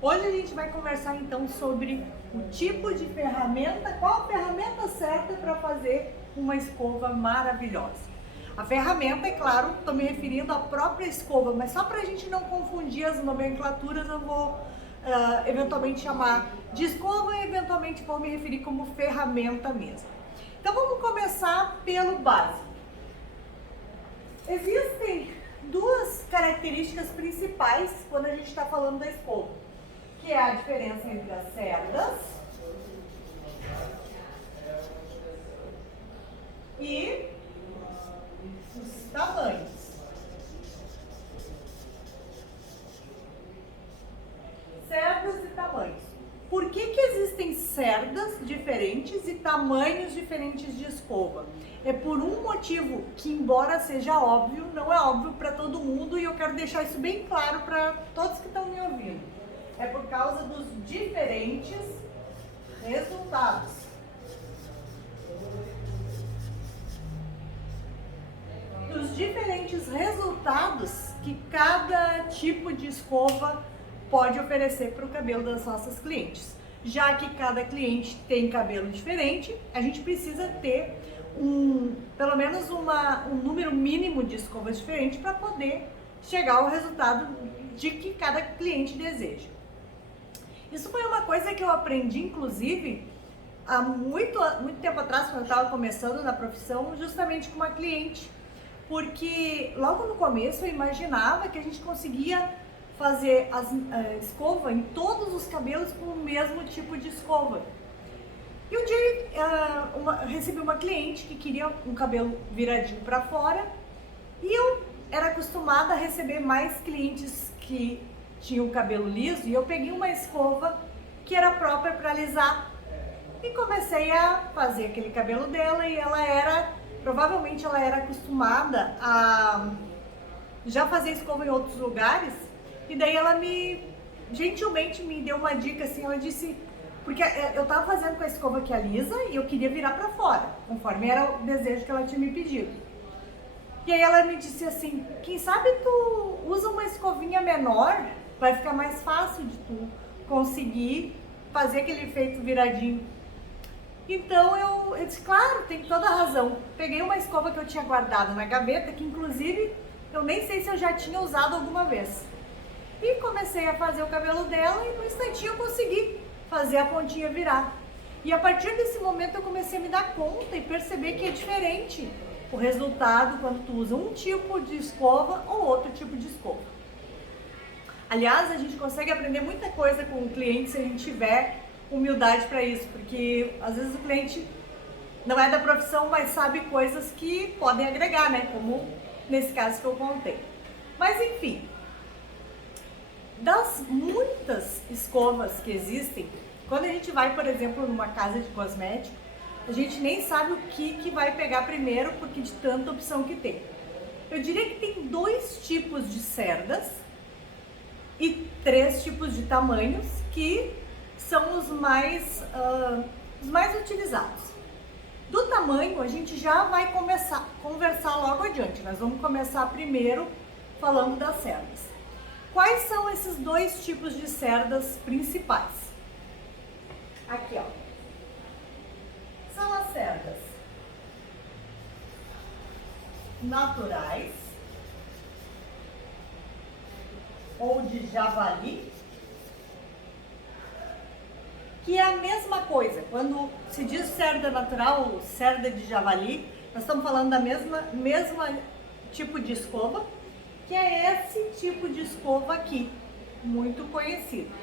Hoje a gente vai conversar então sobre o tipo de ferramenta, qual a ferramenta certa para fazer uma escova maravilhosa. A ferramenta, é claro, estou me referindo à própria escova, mas só para a gente não confundir as nomenclaturas, eu vou eventualmente chamar de escova e eventualmente vou me referir como ferramenta mesmo. Então vamos começar pelo básico. Existem duas características principais quando a gente está falando da escova, que é a diferença entre as cerdas e os tamanhos. Cerdas e tamanhos. Por que existem cerdas diferentes e tamanhos diferentes de escova? É por um motivo que, embora seja óbvio, não é óbvio para todo mundo, e eu quero deixar isso bem claro para todos que estão me ouvindo. É por causa dos diferentes resultados. Dos diferentes resultados que cada tipo de escova pode oferecer para o cabelo das nossas clientes. Já que cada cliente tem cabelo diferente, a gente precisa ter pelo menos um número mínimo de escovas diferentes para poder chegar ao resultado de que cada cliente deseja. Isso foi uma coisa que eu aprendi, inclusive, há muito tempo atrás, quando eu estava começando na profissão, justamente com uma cliente, porque logo no começo eu imaginava que a gente conseguia fazer a escova em todos os cabelos com o mesmo tipo de escova. E um dia eu recebi uma cliente que queria um cabelo viradinho para fora, e eu era acostumada a receber mais clientes que tinham o cabelo liso, e eu peguei uma escova que era própria para alisar e comecei a fazer aquele cabelo dela, e provavelmente ela era acostumada a já fazer escova em outros lugares, e daí ela gentilmente me deu uma dica assim, ela disse, porque eu tava fazendo com a escova que alisa e eu queria virar para fora, conforme era o desejo que ela tinha me pedido. E aí ela me disse assim, quem sabe tu usa uma escovinha menor, vai ficar mais fácil de tu conseguir fazer aquele efeito viradinho. Então eu disse, claro, tem toda a razão. Peguei uma escova que eu tinha guardado na gaveta, que inclusive eu nem sei se eu já tinha usado alguma vez. E comecei a fazer o cabelo dela, e no instantinho eu consegui fazer a pontinha virar. E a partir desse momento eu comecei a me dar conta e perceber que é diferente o resultado quando tu usa um tipo de escova ou outro tipo de escova. Aliás, a gente consegue aprender muita coisa com o cliente se a gente tiver humildade para isso, porque às vezes o cliente não é da profissão, mas sabe coisas que podem agregar, né? Como nesse caso que eu contei. Mas enfim, das muitas escovas que existem, quando a gente vai, por exemplo, numa casa de cosmético, a gente nem sabe o que vai pegar primeiro, porque de tanta opção que tem. Eu diria que tem 2 tipos de cerdas e 3 tipos de tamanhos que são os mais utilizados. Do tamanho, a gente já vai conversar logo adiante. Nós vamos começar primeiro falando das cerdas. Quais são esses 2 tipos de cerdas principais? Aqui, ó. São as cerdas naturais ou de javali, que é a mesma coisa. Quando se diz cerda natural ou cerda de javali, nós estamos falando da mesma tipo de escova, que é esse tipo de escova aqui, muito conhecido.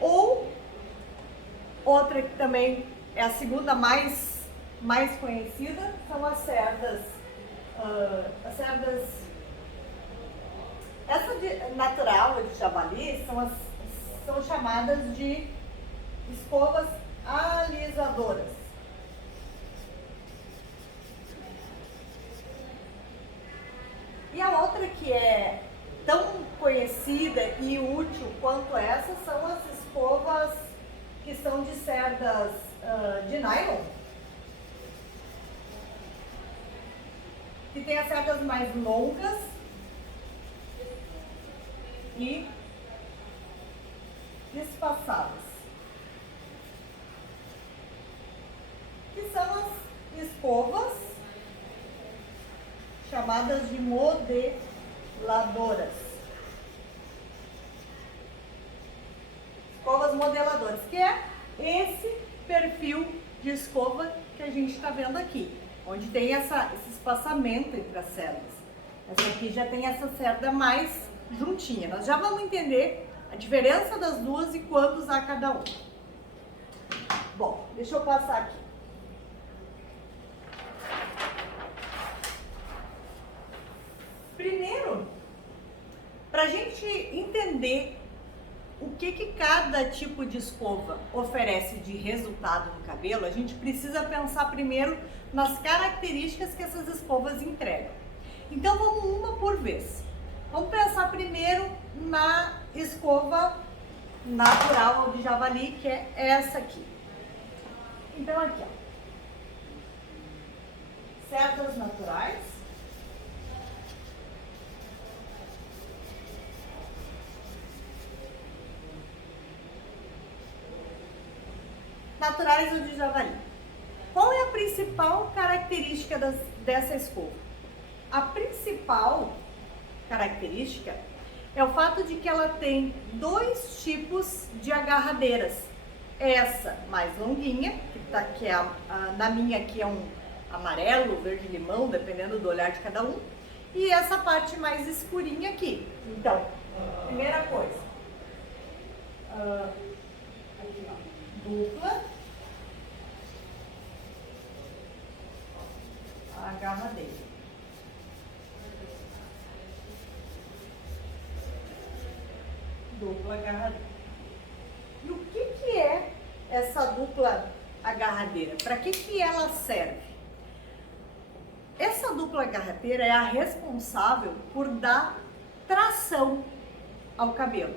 Ou outra que também é a segunda mais conhecida, são as cerdas, essa de natural ou de javali são chamadas de escovas alisadoras. E a outra que é tão conhecida e útil quanto essa são as escovas que são de cerdas de nylon, que tem as cerdas mais longas e espaçadas, que são as escovas chamadas de modeladoras. Escovas modeladoras, que é esse perfil de escova que a gente está vendo aqui, onde tem esse espaçamento entre as cerdas. Essa aqui já tem essa cerda mais juntinha. Nós já vamos entender a diferença das duas e quando usar cada uma. Bom, deixa eu passar aqui. Primeiro, para a gente entender o que cada tipo de escova oferece de resultado no cabelo, a gente precisa pensar primeiro nas características que essas escovas entregam. Então vamos uma por vez. Vamos pensar primeiro na escova natural ou de javali, que é essa aqui. Então aqui, ó. Cerdas naturais. Naturais ou de javali. Qual é a principal característica dessa escova? A principal característica é o fato de que ela tem dois tipos de agarradeiras. Essa mais longuinha, que é na minha aqui é um amarelo, verde limão, dependendo do olhar de cada um. E essa parte mais escurinha aqui. Então, primeira coisa, aqui, ó, dupla agarradeira. Dupla agarradeira. E o que é essa dupla agarradeira? Para que ela serve? Essa dupla agarradeira é a responsável por dar tração ao cabelo.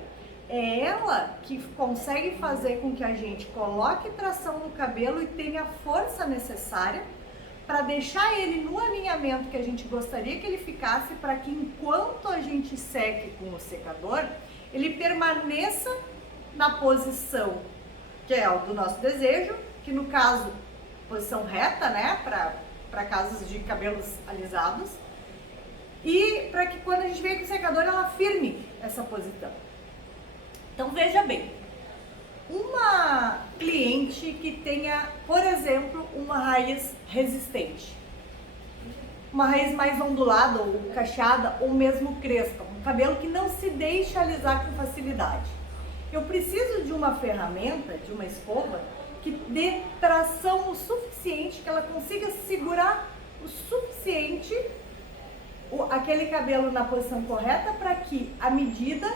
É ela que consegue fazer com que a gente coloque tração no cabelo e tenha a força necessária para deixar ele no alinhamento que a gente gostaria que ele ficasse, para que enquanto a gente seque com o secador, ele permaneça na posição que é o do nosso desejo, que no caso, posição reta, né, para casos de cabelos alisados, e para que quando a gente vem com o secador, ela firme essa posição. Então veja bem, uma cliente que tenha, por exemplo, uma raiz resistente, uma raiz mais ondulada ou cacheada ou mesmo crespa, um cabelo que não se deixa alisar com facilidade. Eu preciso de uma ferramenta, de uma escova, que dê tração o suficiente, que ela consiga segurar o suficiente aquele cabelo na posição correta, para que à medida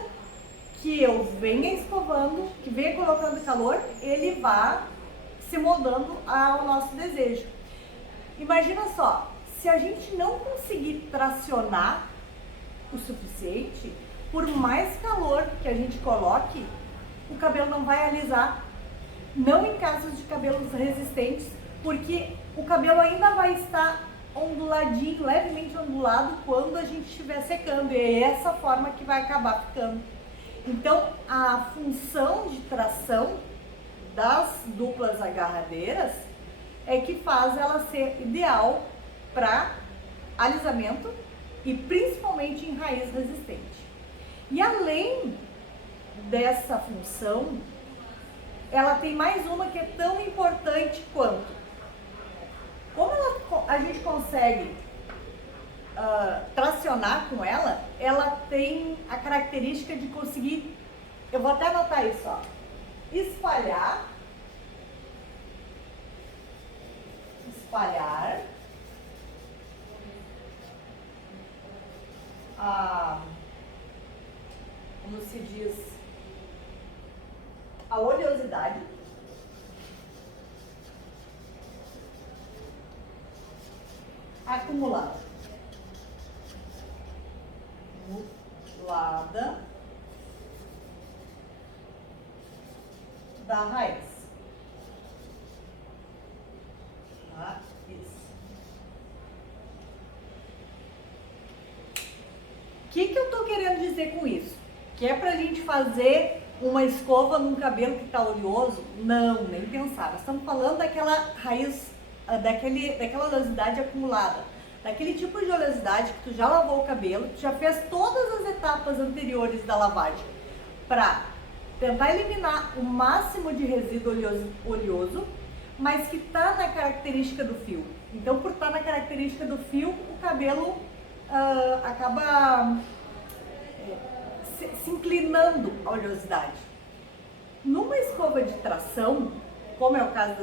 que eu venha escovando, que venha colocando calor, ele vá se moldando ao nosso desejo. Imagina só, se a gente não conseguir tracionar o suficiente, por mais calor que a gente coloque, o cabelo não vai alisar. Não em casos de cabelos resistentes, porque o cabelo ainda vai estar onduladinho, levemente ondulado quando a gente estiver secando. E é essa forma que vai acabar ficando. Então, a função de tração das duplas agarradeiras é que faz ela ser ideal para alisamento e principalmente em raiz resistente. E além dessa função, ela tem mais uma que é tão importante quanto. Como a gente consegue tracionar com ela, ela tem a característica de conseguir, eu vou até anotar isso, ó, espalhar como se diz, a oleosidade, acumulada da raiz. Tá? Isso. O que eu tô querendo dizer com isso? Que é pra gente fazer uma escova num cabelo que está oleoso? Não, nem pensar. Nós estamos falando daquela raiz, daquela oleosidade acumulada, daquele tipo de oleosidade que tu já lavou o cabelo, tu já fez todas as etapas anteriores da lavagem para tentar eliminar o máximo de resíduo oleoso, mas que está na característica do fio. Então, por estar na característica do fio, o cabelo acaba se inclinando à oleosidade. Numa escova de tração, como é o caso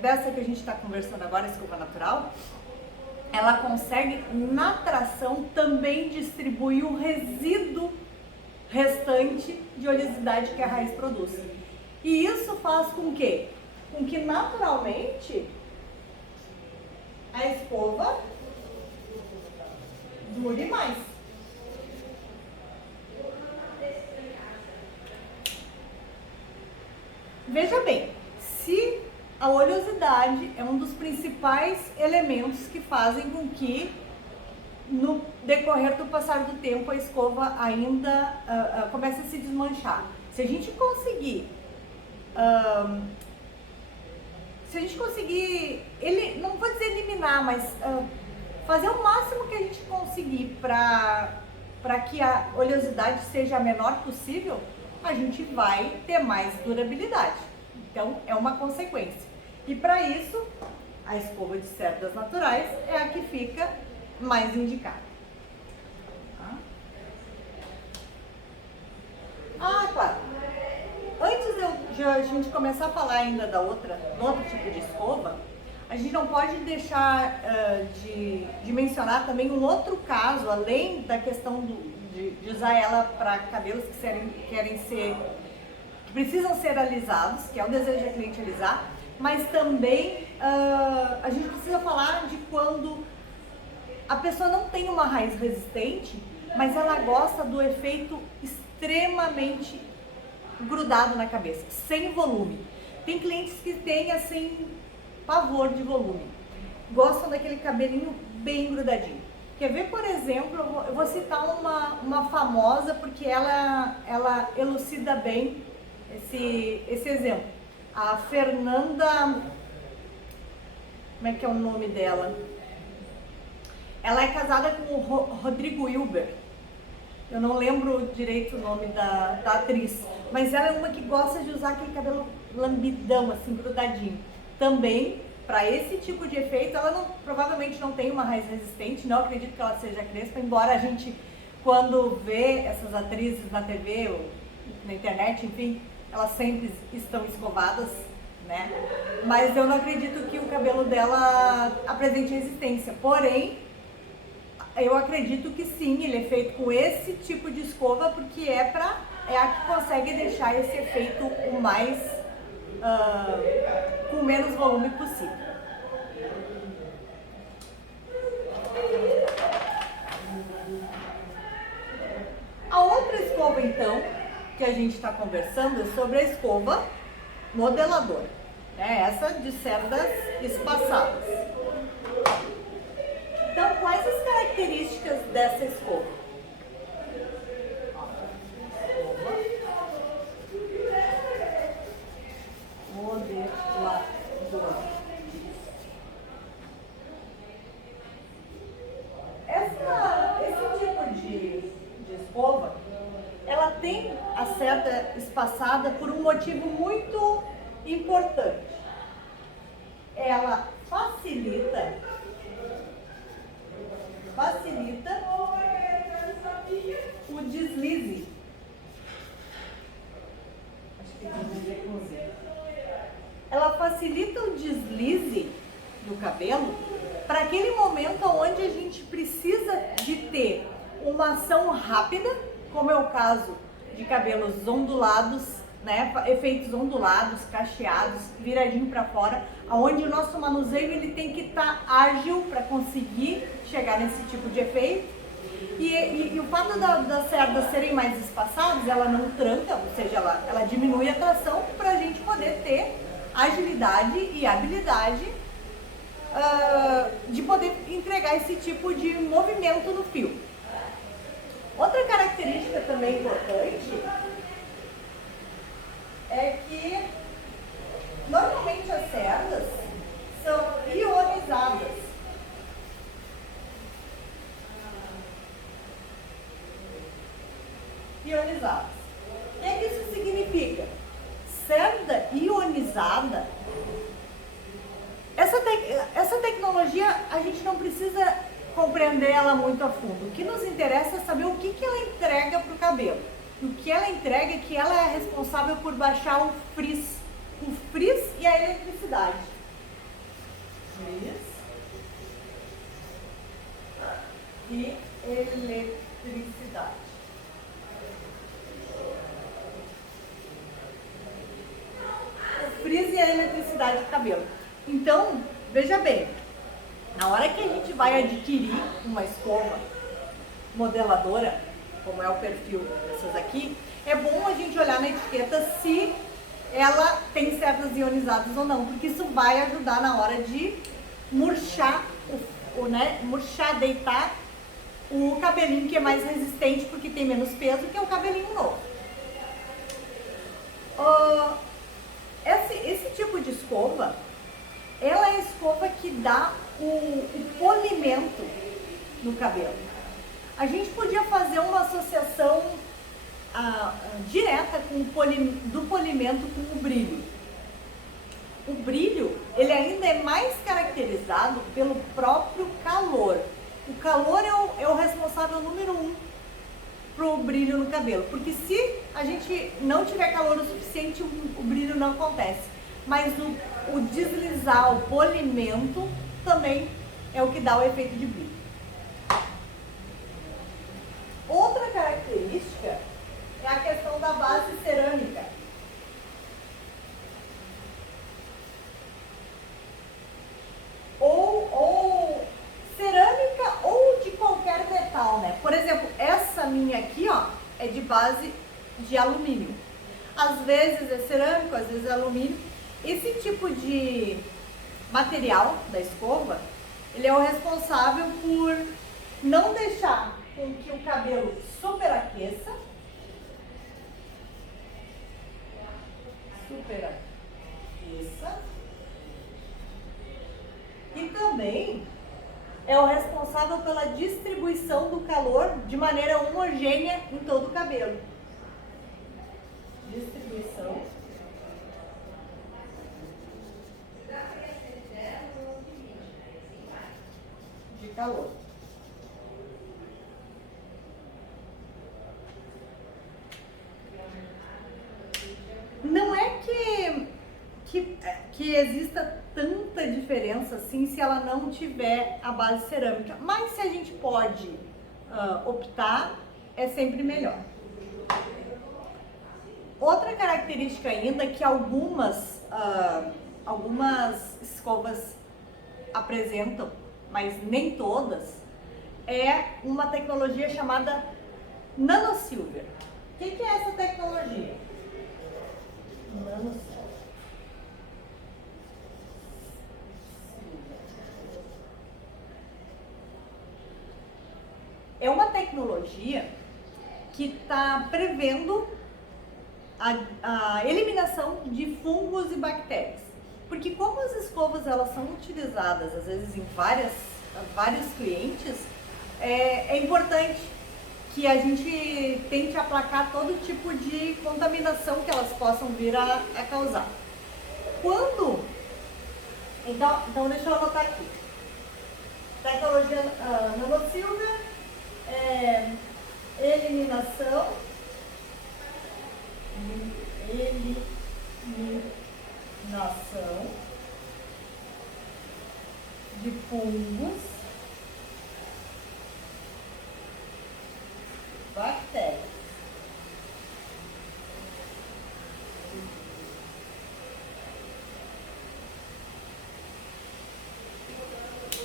dessa que a gente está conversando agora, a escova natural, ela consegue, na tração, também distribuir o resíduo restante de oleosidade que a raiz produz. E isso faz com que naturalmente a escova dure mais. Veja bem, se a oleosidade é um dos principais elementos que fazem com que no decorrer do passar do tempo a escova ainda comece a se desmanchar. Se a gente conseguir não vou dizer eliminar, mas fazer o máximo que a gente conseguir para que a oleosidade seja a menor possível, a gente vai ter mais durabilidade. Então, é uma consequência. E para isso, a escova de cerdas naturais é a que fica mais indicada. Claro. Antes de a gente começar a falar ainda do outro tipo de escova, a gente não pode deixar de mencionar também um outro caso, além da questão de usar ela para cabelos que precisam ser alisados, que é o desejo da cliente alisar, mas também a gente precisa falar de quando a pessoa não tem uma raiz resistente, mas ela gosta do efeito extremamente grudado na cabeça, sem volume. Tem clientes que têm assim pavor de volume, gostam daquele cabelinho bem grudadinho. Quer ver, por exemplo, eu vou citar uma famosa porque ela elucida bem esse exemplo. A Fernanda, como é que é o nome dela? Ela é casada com o Rodrigo Hilbert. Eu não lembro direito o nome da atriz, mas ela é uma que gosta de usar aquele cabelo lambidão, assim, grudadinho. Também, para esse tipo de efeito, ela provavelmente não tem uma raiz resistente, não acredito que ela seja crespa, embora a gente, quando vê essas atrizes na TV ou na internet, enfim, elas sempre estão escovadas, né? Mas eu não acredito que o cabelo dela apresente resistência, porém, eu acredito que sim, ele é feito com esse tipo de escova porque é a que consegue deixar esse efeito com menos volume possível. A outra escova, então, que a gente está conversando é sobre a escova modeladora, essa de cerdas espaçadas. Então, quais as características dessa escova? Modeladora. Esse tipo de escova, ela tem a cerda espaçada por um motivo muito importante. Ela facilita o deslize. Ela facilita o deslize do cabelo para aquele momento onde a gente precisa de ter uma ação rápida, como é o caso de cabelos ondulados, né, efeitos ondulados, cacheados, viradinho para fora, onde o nosso manuseio ele tem que estar ágil para conseguir chegar nesse tipo de efeito. E o fato das cerdas serem mais espaçadas, ela não tranca, ou seja, ela diminui a tração para a gente poder ter agilidade e habilidade de poder entregar esse tipo de movimento no fio. Outra característica também importante ionizadas. O que isso significa? Cerda ionizada, essa tecnologia a gente não precisa compreender ela muito a fundo. O que nos interessa é saber o que ela entrega para o cabelo. E o que ela entrega é que ela é responsável por baixar o frizz e a eletricidade. Frizz e eletricidade. O frizz e a eletricidade do cabelo. Então, veja bem, na hora que a gente vai adquirir uma escova modeladora, como é o perfil dessas aqui, é bom a gente olhar na etiqueta se ela tem cerdas ionizadas ou não, porque isso vai ajudar na hora de murchar, murchar, deitar o cabelinho que é mais resistente, porque tem menos peso, que é o cabelinho novo. Esse tipo de escova, ela é a escova que dá o polimento no cabelo. A gente podia fazer uma associação direta do polimento com o brilho. O brilho, ele ainda é mais caracterizado pelo próprio calor. O calor é o responsável número 1 para o brilho no cabelo, porque se a gente não tiver calor o suficiente, o brilho não acontece. Mas o deslizar, o polimento, também é o que dá o efeito de brilho. Outra característica é a questão da base cerâmica. Ou cerâmica ou de qualquer metal, né? Por exemplo, essa minha aqui, ó, é de base de alumínio. Às vezes é cerâmico, às vezes é alumínio. Esse tipo de material da escova, ele é o responsável por não deixar com que o cabelo superaqueça. E também é o responsável pela distribuição do calor de maneira homogênea em todo o cabelo. Distribuição de calor. Não é que exista tanta diferença assim se ela não tiver a base cerâmica, mas se a gente pode optar, é sempre melhor. Outra característica ainda que algumas escovas apresentam, mas nem todas, é uma tecnologia chamada nanosilver. O que é essa tecnologia? Nanosilver. É uma tecnologia que está prevendo a eliminação de fungos e bactérias. Porque como as escovas elas são utilizadas às vezes em vários clientes, é importante que a gente tente aplacar todo tipo de contaminação que elas possam vir a causar. Então deixa eu anotar aqui. Tecnologia nanosilver, eliminação de fungos, bactérias.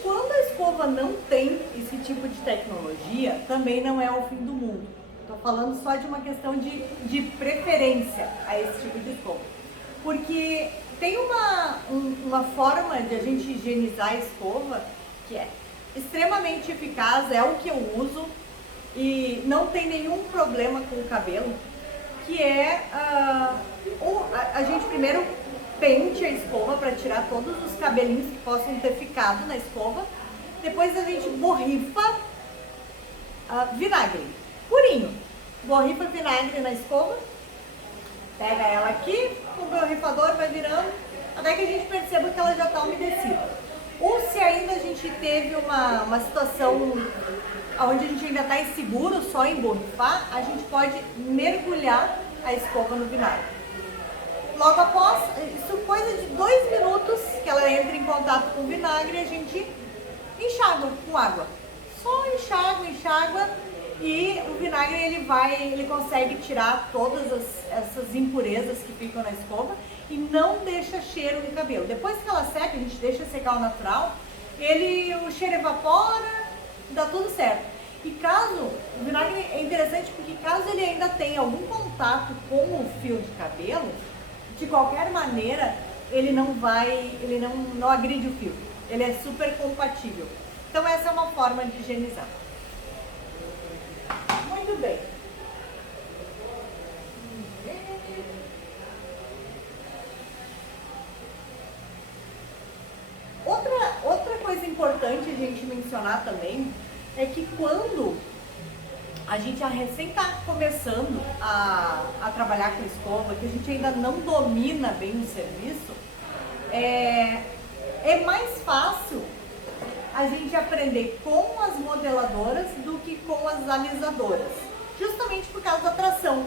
Quando a escova não tem esse tipo de tecnologia, também não é o fim do mundo. Estou falando só de uma questão de preferência a esse tipo de escova. Porque tem uma forma de a gente higienizar a escova que é extremamente eficaz, é o que eu uso e não tem nenhum problema com o cabelo, que é a gente primeiro pente a escova para tirar todos os cabelinhos que possam ter ficado na escova, depois a gente borrifa vinagre purinho, borrifa vinagre na escova, pega ela aqui, com o borrifador vai virando, até que a gente perceba que ela já está umedecida. Ou se ainda a gente teve uma situação onde a gente ainda está inseguro só em borrifar, a gente pode mergulhar a escova no vinagre. Logo após, isso coisa de 2 minutos que ela entra em contato com o vinagre, a gente enxágua com água. Só enxágua e o vinagre ele consegue tirar todas essas impurezas que ficam na escova e não deixa cheiro no cabelo. Depois que ela seca, a gente deixa secar ao natural, o cheiro evapora, dá tudo certo. E caso, o vinagre é interessante porque caso ele ainda tenha algum contato com o fio de cabelo, de qualquer maneira, ele não agride o fio. Ele é super compatível. Então essa é uma forma de higienizar. Muito bem. Outra coisa importante a gente mencionar também é que quando a gente recém está começando a trabalhar com escova, que a gente ainda não domina bem o serviço, é mais fácil a gente aprender com as modeladoras do que com as alisadoras. Justamente por causa da tração.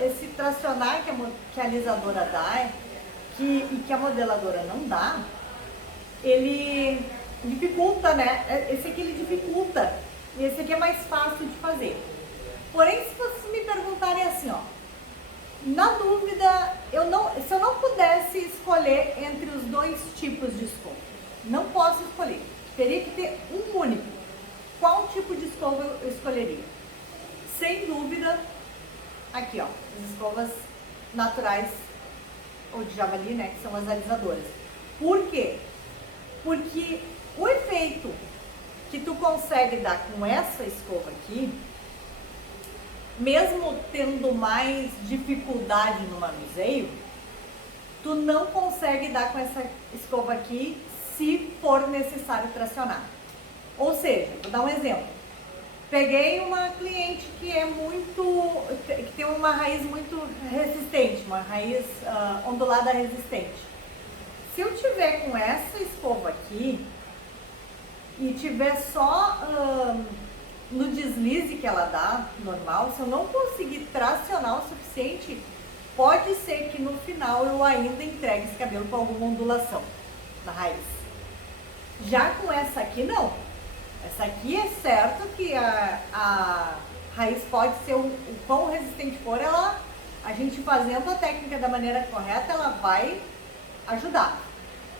Esse tracionar que a alisadora dá e que a modeladora não dá, ele dificulta, né? Esse aqui ele dificulta. E esse aqui é mais fácil de fazer. Porém, se vocês me perguntarem assim, ó, na dúvida, se eu não pudesse escolher entre os 2 tipos de escova, não posso escolher. Teria que ter um único. Qual tipo de escova eu escolheria? Sem dúvida, aqui ó, as escovas naturais ou de javali, né, que são as alisadoras. Por quê? Porque o efeito que tu consegue dar com essa escova aqui, mesmo tendo mais dificuldade no manuseio, tu não consegue dar com essa escova aqui se for necessário tracionar. Ou seja, vou dar um exemplo. Peguei uma cliente que tem uma raiz muito resistente, uma raiz ondulada resistente. Se eu tiver com essa escova aqui e tiver só no deslize que ela dá, normal, se eu não conseguir tracionar o suficiente, pode ser que no final eu ainda entregue esse cabelo com alguma ondulação na raiz. Já com essa aqui, não. Essa aqui é certo que a raiz pode ser o quão resistente for, a gente fazendo a técnica da maneira correta, ela vai ajudar.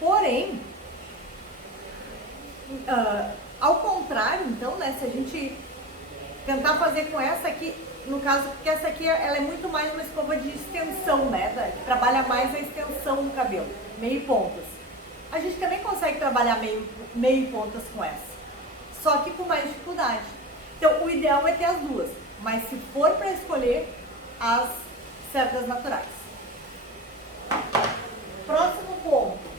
Porém, ao contrário, então, né, se a gente tentar fazer com essa aqui, no caso, porque essa aqui ela é muito mais uma escova de extensão, né, que trabalha mais a extensão do cabelo, meio pontas. A gente também consegue trabalhar meio pontas com essa, só que com mais dificuldade. Então, o ideal é ter as duas, mas se for para escolher, as cerdas naturais. Próximo ponto.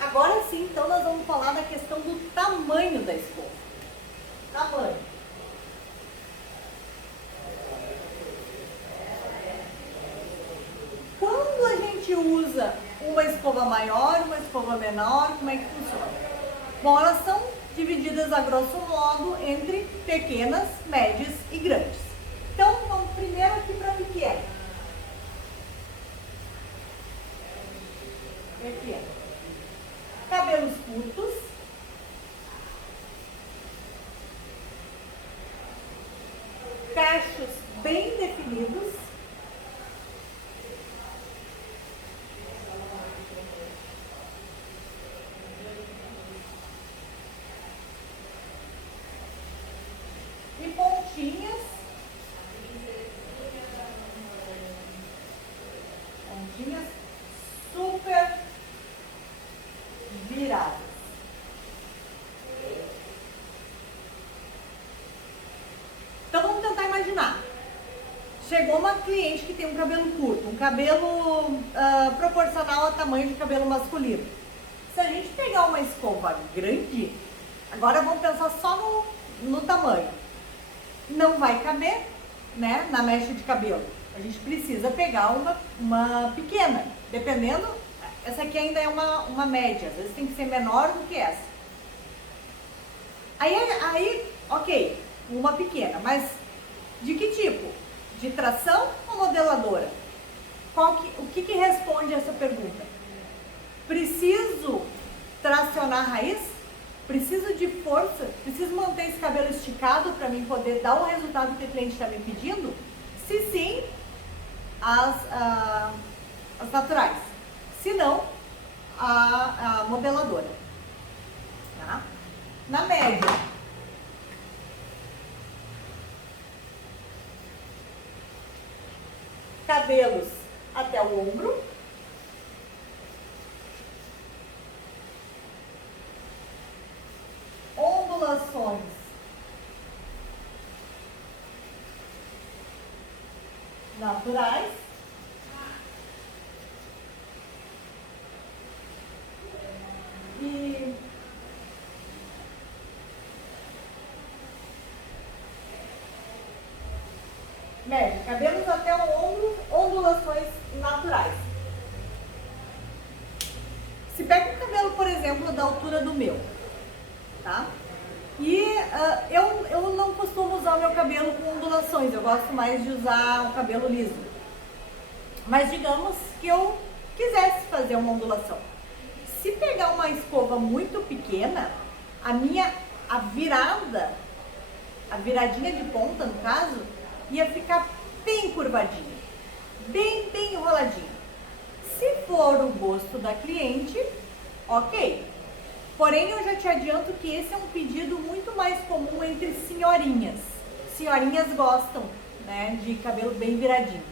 Agora sim, então nós vamos falar da questão do tamanho da escova. Tamanho. Quando a gente usa uma escova maior, uma escova menor, como é que funciona? Bom, elas são divididas a grosso modo entre pequenas, médias e grandes. Então, vamos primeiro aqui para pequena. Pequena. Cabelos curtos. Cachos bem definidos. E pontinhas. Pontinhas super viradas. Então vamos tentar imaginar. Chegou uma cliente que tem um cabelo curto, um cabelo proporcional ao tamanho de cabelo masculino. Se a gente pegar uma escova grande, agora vamos pensar só no tamanho, não vai caber, né, na mecha de cabelo. A gente precisa pegar uma pequena, dependendo, essa aqui ainda é uma média, às vezes tem que ser menor do que essa. Aí, ok, uma pequena, mas de que tipo? De tração ou modeladora? O que responde essa pergunta? Preciso tracionar a raiz? Preciso de força? Preciso manter esse cabelo esticado para mim poder dar o resultado que o cliente está me pedindo? Se sim, as naturais. Se não, a modeladora. Tá? Na média, cabelos até o ombro, ondulações naturais e média, cabelos até o ombro, ondulações naturais. Se pega um cabelo, por exemplo, da altura do meu, tá? E eu não costumo usar o meu cabelo com ondulações, eu gosto mais de usar o cabelo liso. Mas digamos que eu quisesse fazer uma ondulação. Se pegar uma escova muito pequena, a viradinha de ponta, no caso, ia ficar bem curvadinha, bem enroladinha. Se for o gosto da cliente, ok. Porém, eu já te adianto que esse é um pedido muito mais comum entre senhorinhas. Senhorinhas gostam, né, de cabelo bem viradinho.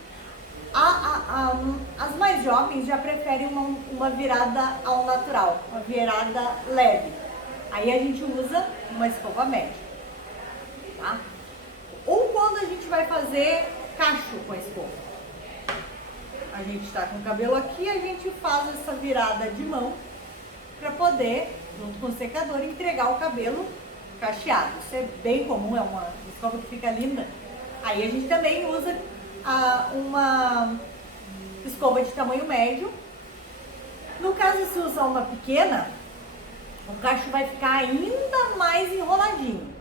As mais jovens já preferem uma virada ao natural, uma virada leve. Aí a gente usa uma escova média, tá? Ou quando a gente vai fazer cacho com a escova. A gente está com o cabelo aqui, a gente faz essa virada de mão para poder, junto com o secador, entregar o cabelo cacheado. Isso é bem comum, é uma escova que fica linda. Aí a gente também usa uma escova de tamanho médio. No caso, se usar uma pequena, o cacho vai ficar ainda mais enroladinho,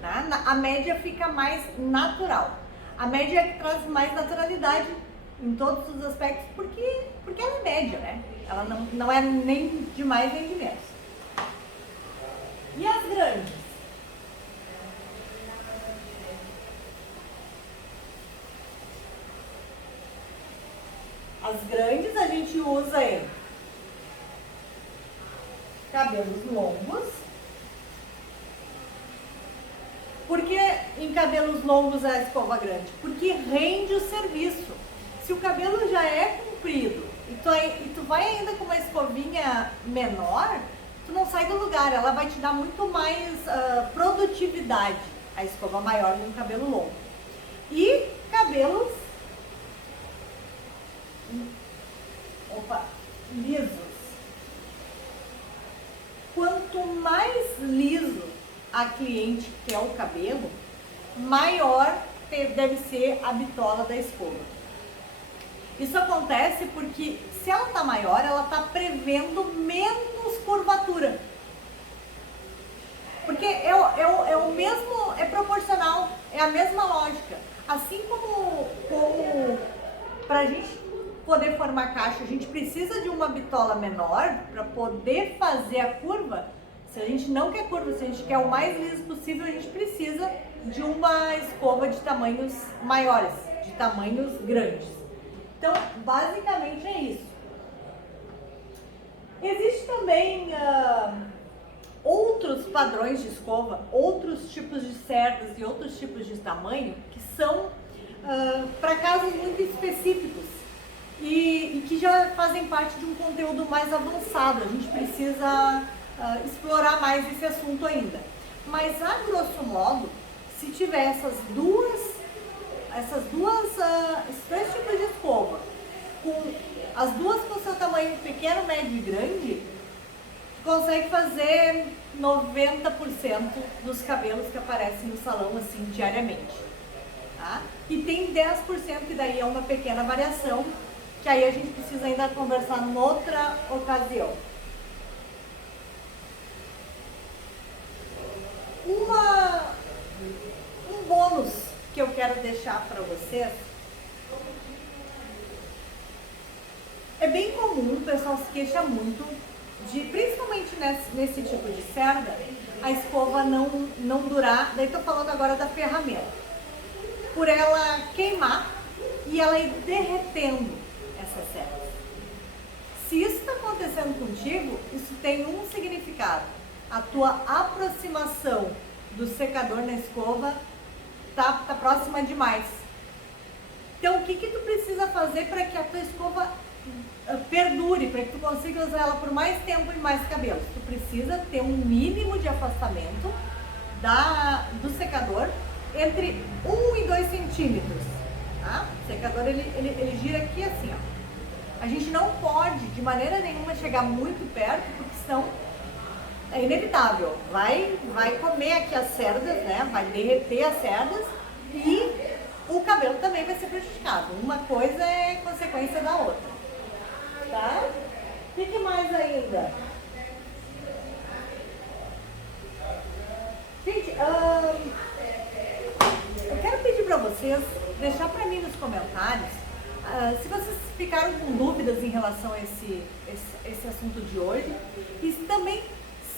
tá? A média fica mais natural. A média é que traz mais naturalidade em todos os aspectos, porque ela é média, né? Ela não é nem de mais nem de menos. E as grandes? As grandes a gente usa em cabelos longos. Por que em cabelos longos a escova grande? Porque rende o serviço. Se o cabelo já é comprido e tu vai ainda com uma escovinha menor, tu não sai do lugar. Ela vai te dar muito mais produtividade, a escova maior de um cabelo longo. E cabelos lisos. Quanto mais liso a cliente quer o cabelo, maior deve ser a bitola da escova. Isso acontece porque se ela está maior, ela está prevendo menos curvatura. Porque é o mesmo, é proporcional, é a mesma lógica. Assim como para a gente poder formar caixa, a gente precisa de uma bitola menor para poder fazer a curva. Se a gente não quer curva, se a gente quer o mais liso possível, a gente precisa de uma escova de tamanhos maiores, de tamanhos grandes. Então, basicamente é isso. Existe também outros padrões de escova, outros tipos de cerdas e outros tipos de tamanho que são para casos muito específicos e que já fazem parte de um conteúdo mais avançado. A gente precisa explorar mais esse assunto ainda. Mas, a grosso modo, se tiver essas duas esses dois tipos de escova, com as duas com seu tamanho pequeno, médio e grande, consegue fazer 90% dos cabelos que aparecem no salão assim diariamente, tá? E tem 10% que daí é uma pequena variação, que aí a gente precisa ainda conversar noutra ocasião. Um bônus que eu quero deixar para vocês. É bem comum, o pessoal se queixa muito de, principalmente nesse tipo de cerda, a escova não durar. Daí tô falando agora da ferramenta, por ela queimar e ela ir derretendo essas cerdas. Se isso está acontecendo contigo, isso tem um significado: a tua aproximação do secador na escova tá próxima demais. Então, o que tu precisa fazer para que a tua escova perdure, para que tu consiga usar ela por mais tempo e mais cabelos? Tu precisa ter um mínimo de afastamento do secador entre 1 e 2 centímetros. Tá? O secador ele gira aqui assim, ó. A gente não pode de maneira nenhuma chegar muito perto, porque senão é inevitável, vai comer aqui as cerdas, né? Vai derreter as cerdas e o cabelo também vai ser prejudicado. Uma coisa é consequência da outra, tá? O que mais ainda? Gente, eu quero pedir para vocês deixar para mim nos comentários se vocês ficaram com dúvidas em relação a esse assunto de hoje, e também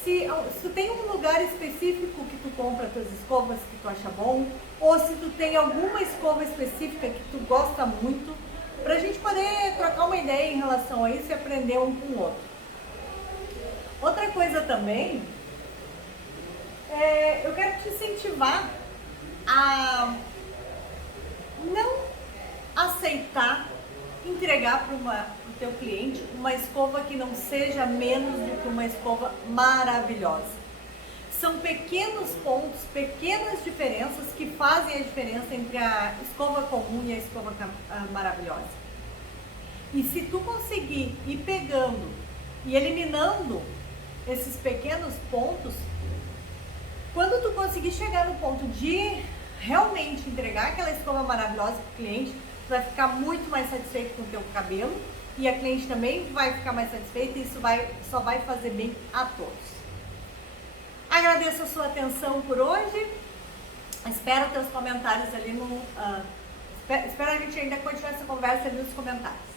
se tu tem um lugar específico que tu compra tuas escovas que tu acha bom, ou se tu tem alguma escova específica que tu gosta muito, pra gente poder trocar uma ideia em relação a isso e aprender um com o outro. Outra coisa também, eu quero te incentivar a não aceitar entregar para o teu cliente uma escova que não seja menos do que uma escova maravilhosa. São pequenos pontos, pequenas diferenças que fazem a diferença entre a escova comum e a escova maravilhosa. E se tu conseguir ir pegando e eliminando esses pequenos pontos, quando tu conseguir chegar no ponto de realmente entregar aquela escova maravilhosa para o cliente, tu vai ficar muito mais satisfeito com o teu cabelo, e a cliente também vai ficar mais satisfeita, e isso só vai fazer bem a todos. Agradeço a sua atenção por hoje, espero teus comentários ali espero a gente ainda continuar essa conversa ali nos comentários.